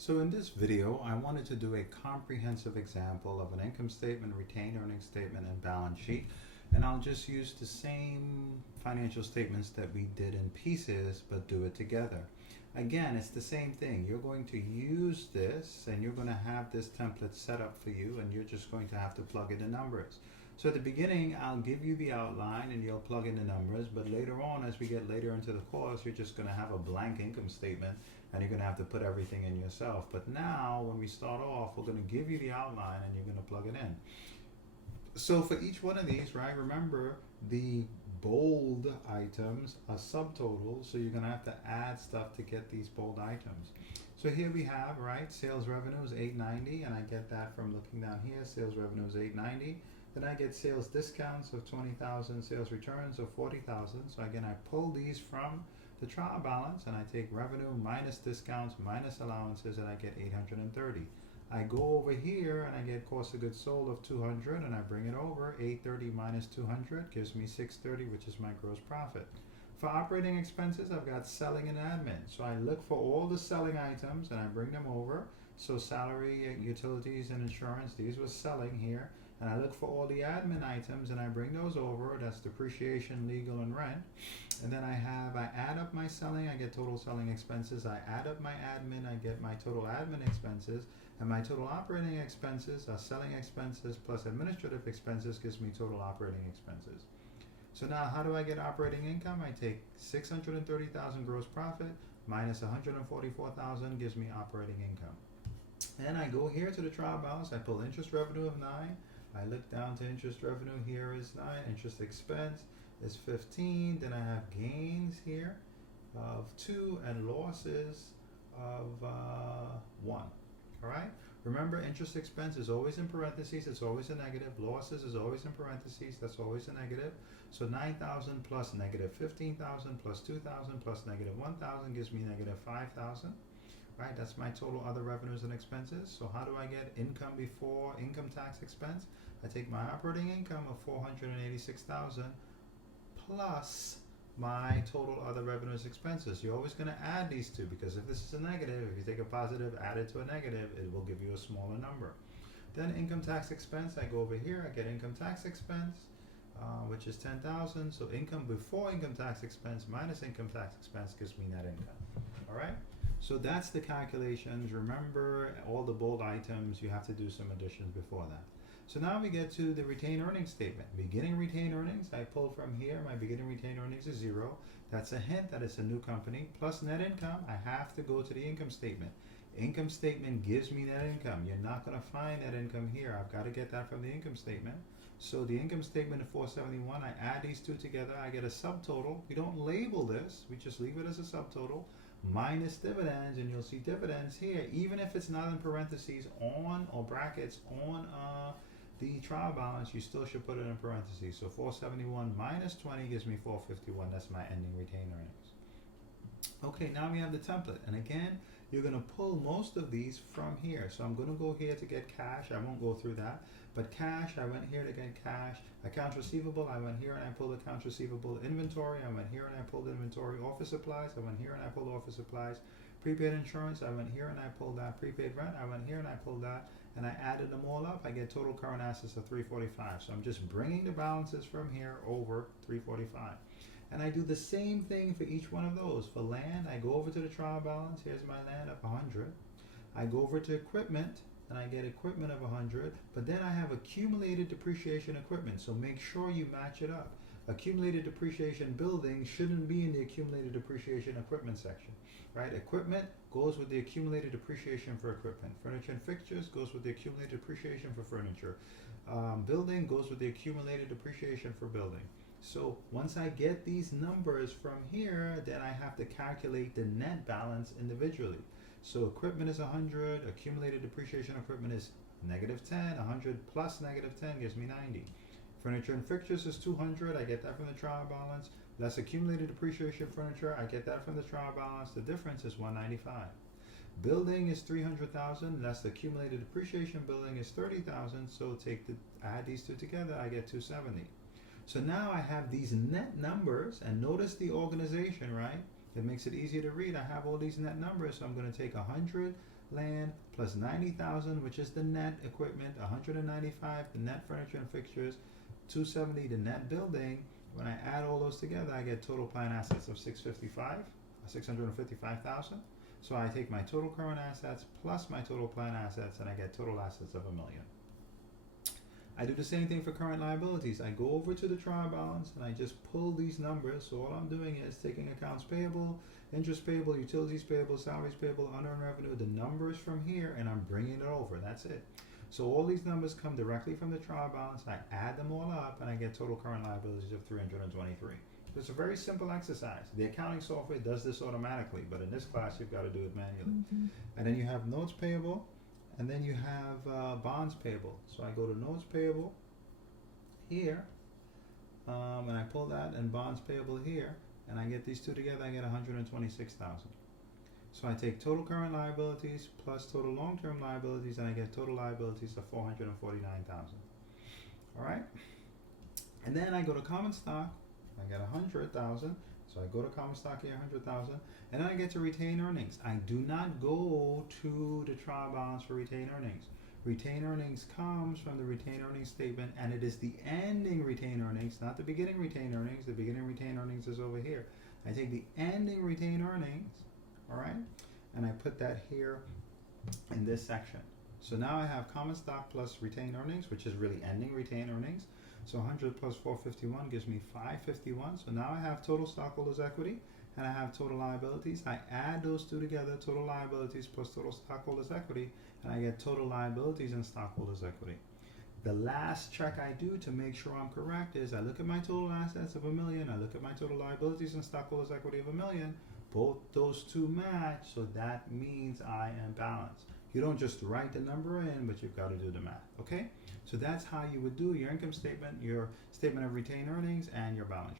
So in this video, I wanted to do a comprehensive example of an income statement, retained earnings statement, and balance sheet. And I'll just use the same financial statements that we did in pieces, but do it together. Again, it's the same thing. You're going to use this and you're going to have this template set up for you, and you're just going to have to plug in the numbers. So at the beginning, I'll give you the outline and you'll plug in the numbers, but later on, as we get later into the course, you're just going to have a blank income statement and you're going to have to put everything in yourself. But now, when we start off, we're going to give you the outline and you're going to plug it in. So for each one of these, right, remember the bold items are subtotals, so you're going to have to add stuff to get these bold items. So here we have, right, sales revenue is 890, and I get that from looking down here. Sales revenue is 890. Then I get sales discounts of 20,000, sales returns of 40,000. So again, I pull these from the trial balance and I take revenue minus discounts minus allowances, and I get 830. I go over here and I get cost of goods sold of 200, and I bring it over. 830 minus 200 gives me 630, which is my gross profit. For operating expenses, I've got selling and admin. So I look for all the selling items and I bring them over. So salary, utilities, and insurance, these were selling here. And I look for all the admin items and I bring those over. That's depreciation, legal, and rent. And then I add up my selling, I get total selling expenses. I add up my admin, I get my total admin expenses. And my total operating expenses are selling expenses plus administrative expenses gives me total operating expenses. So now how do I get operating income? I take 630,000 gross profit minus 144,000 gives me operating income. Then I go here to the trial balance, I pull interest revenue of 9. I look down to interest revenue, here is 9, interest expense is 15, then I have gains here of 2 and losses of 1. Alright? Remember, interest expense is always in parentheses, it's always a negative. Losses is always in parentheses, that's always a negative. So 9,000 plus negative 15,000 plus 2,000 plus negative 1,000 gives me negative 5,000. Right, that's my total other revenues and expenses. So how do I get income before income tax expense? I take my operating income of 486,000 plus my total other revenues expenses. You're always going to add these two, because if this is a negative, if you take a positive, add it to a negative, it will give you a smaller number. Then income tax expense, I go over here, I get income tax expense, which is 10,000. So income before income tax expense minus income tax expense gives me net income. All right. So that's the calculations. Remember, all the bold items, you have to do some additions before that. So now we get to the retained earnings statement. Beginning retained earnings, I pull from here. My beginning retained earnings is 0. That's a hint that it's a new company. Plus net income, I have to go to the income statement. Income statement gives me net income. You're not going to find net income here. I've got to get that from the income statement. So the income statement of 471, I add these two together. I get a subtotal. We don't label this. We just leave it as a subtotal. Minus dividends, and you'll see dividends here, even if it's not in parentheses on or brackets on the trial balance, you still should put it in parentheses. So 471 minus 20 gives me 451. That's my ending retained earnings. Okay, now we have the template, and again, you're going to pull most of these from here. So I'm going to go here to get cash. I won't go through that, but cash, I went here to get cash. Accounts receivable, I went here and I pulled accounts receivable. Inventory, I went here and I pulled inventory. Office supplies, I went here and I pulled office supplies. Prepaid insurance, I went here and I pulled that. Prepaid rent, I went here and I pulled that, and I added them all up. I get total current assets of 345. So I'm just bringing the balances from here over 345. And I do the same thing for each one of those. For land, I go over to the trial balance. Here's my land of 100. I go over to equipment, and I get equipment of 100. But then I have accumulated depreciation equipment. So make sure you match it up. Accumulated depreciation building shouldn't be in the accumulated depreciation equipment section, right? Equipment goes with the accumulated depreciation for equipment. Furniture and fixtures goes with the accumulated depreciation for furniture. Building goes with the accumulated depreciation for building. So once I get these numbers from here, then I have to calculate the net balance individually. So equipment is 100, accumulated depreciation equipment is negative 10, 100 plus negative 10 gives me 90. Furniture and fixtures is 200, I get that from the trial balance. Less accumulated depreciation furniture, I get that from the trial balance. The difference is 195. Building is 300,000, less the accumulated depreciation building is 30,000. So add these two together, I get 270. So now I have these net numbers, and notice the organization, right? It makes it easier to read. I have all these net numbers, so I'm going to take 100 land, plus 90,000, which is the net equipment, 195, the net furniture and fixtures, 270, the net building. When I add all those together, I get total plan assets of 655,000. So I take my total current assets plus my total plan assets, and I get total assets of $1 million. I do the same thing for current liabilities. I go over to the trial balance and I just pull these numbers. So all I'm doing is taking accounts payable, interest payable, utilities payable, salaries payable, unearned revenue, the numbers from here, and I'm bringing it over. That's it. So all these numbers come directly from the trial balance. I add them all up and I get total current liabilities of 323. So it's a very simple exercise. The accounting software does this automatically, but in this class you've got to do it manually. And then you have notes payable, and then you have bonds payable. So I go to notes payable here, and I pull that, and bonds payable here, and I get these two together, I get 126,000. So I take total current liabilities plus total long-term liabilities, and I get total liabilities of 449,000. All right? And then I go to common stock, I get 100,000. So I go to common stock here, 100,000, and then I get to retained earnings. I do not go to the trial balance for retained earnings. Retained earnings comes from the retained earnings statement, and it is the ending retained earnings, not the beginning retained earnings. The beginning retained earnings is over here. I take the ending retained earnings, all right, and I put that here in this section. So now I have common stock plus retained earnings, which is really ending retained earnings. So 100 plus 451 gives me 551. So now I have total stockholders' equity and I have total liabilities. I add those two together, total liabilities plus total stockholders' equity, and I get total liabilities and stockholders' equity. The last check I do to make sure I'm correct is I look at my total assets of $1 million, I look at my total liabilities and stockholders' equity of $1 million. Both those two match, so that means I am balanced. You don't just write the number in, but you've got to do the math, okay? So that's how you would do your income statement, your statement of retained earnings, and your balance sheet.